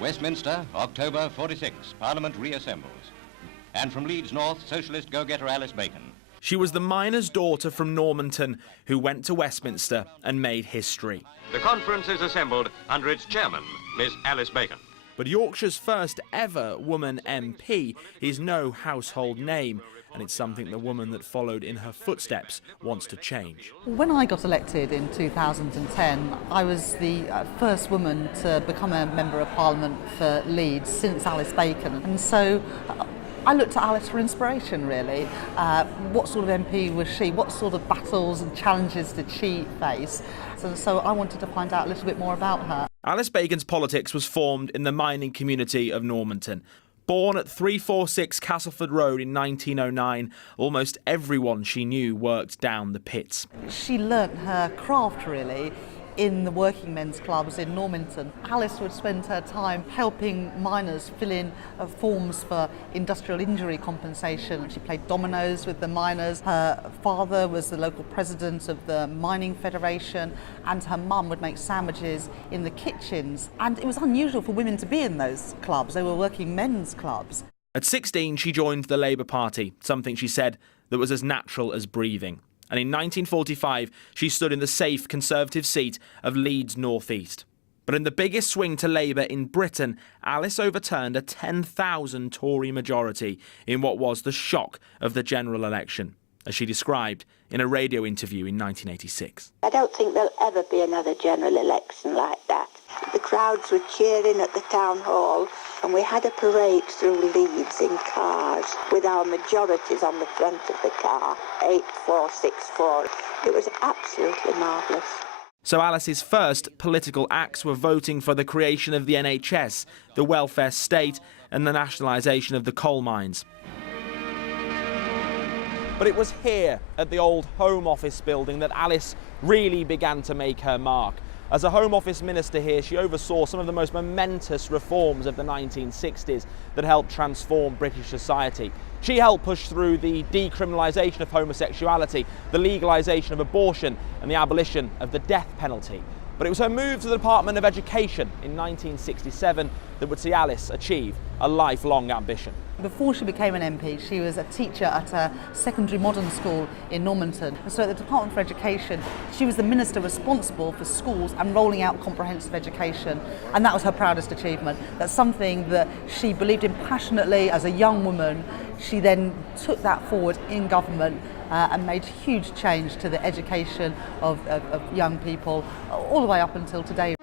Westminster, October 46, Parliament reassembles. And from Leeds North, socialist go-getter Alice Bacon. She was the miner's daughter from Normanton who went to Westminster and made history. The conference is assembled under its chairman, Miss Alice Bacon. But Yorkshire's first ever woman MP is no household name, and it's something the woman that followed in her footsteps wants to change. When I got elected in 2010, I was the first woman to become a Member of Parliament for Leeds since Alice Bacon. And so I looked to Alice for inspiration, really. What sort of MP was she? What sort of battles and challenges did she face? So I wanted to find out a little bit more about her. Alice Bacon's politics was formed in the mining community of Normanton. Born at 346 Castleford Road in 1909, almost everyone she knew worked down the pits. She learnt her craft, really, in the working men's clubs in Normanton. Alice would spend her time helping miners fill in forms for industrial injury compensation. She played dominoes with the miners. Her father was the local president of the Mining Federation, and her mum would make sandwiches in the kitchens. And it was unusual for women to be in those clubs. They were working men's clubs. At 16, she joined the Labour Party, something she said that was as natural as breathing. And in 1945, she stood in the safe Conservative seat of Leeds North East. But in the biggest swing to Labour in Britain, Alice overturned a 10,000 Tory majority in what was the shock of the general election, as she described in a radio interview in 1986. I don't think there'll ever be another general election like that. The crowds were cheering at the town hall, and we had a parade through Leeds in cars with our majorities on the front of the car, 8464. It was absolutely marvellous. So Alice's first political acts were voting for the creation of the NHS, the welfare state, and the nationalisation of the coal mines. But it was here, at the old Home Office building, that Alice really began to make her mark. As a Home Office minister here, she oversaw some of the most momentous reforms of the 1960s that helped transform British society. She helped push through the decriminalisation of homosexuality, the legalisation of abortion, and the abolition of the death penalty. But it was her move to the Department of Education in 1967 that would see Alice achieve a lifelong ambition. Before she became an MP, she was a teacher at a secondary modern school in Normanton. And so at the Department for Education, she was the minister responsible for schools and rolling out comprehensive education. And that was her proudest achievement. That's something that she believed in passionately as a young woman. She then took that forward in government and made huge change to the education of young people, all the way up until today.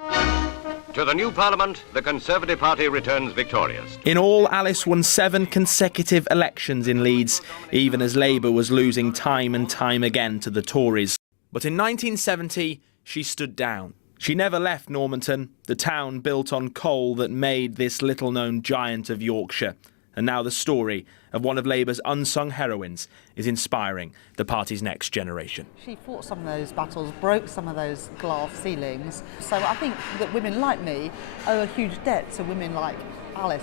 To the new Parliament, the Conservative Party returns victorious. In all, Alice won 7 consecutive elections in Leeds, even as Labour was losing time and time again to the Tories. But in 1970, she stood down. She never left Normanton, the town built on coal that made this little-known giant of Yorkshire. And now the story of one of Labour's unsung heroines is inspiring the party's next generation. She fought some of those battles, broke some of those glass ceilings. So I think that women like me owe a huge debt to women like Alice.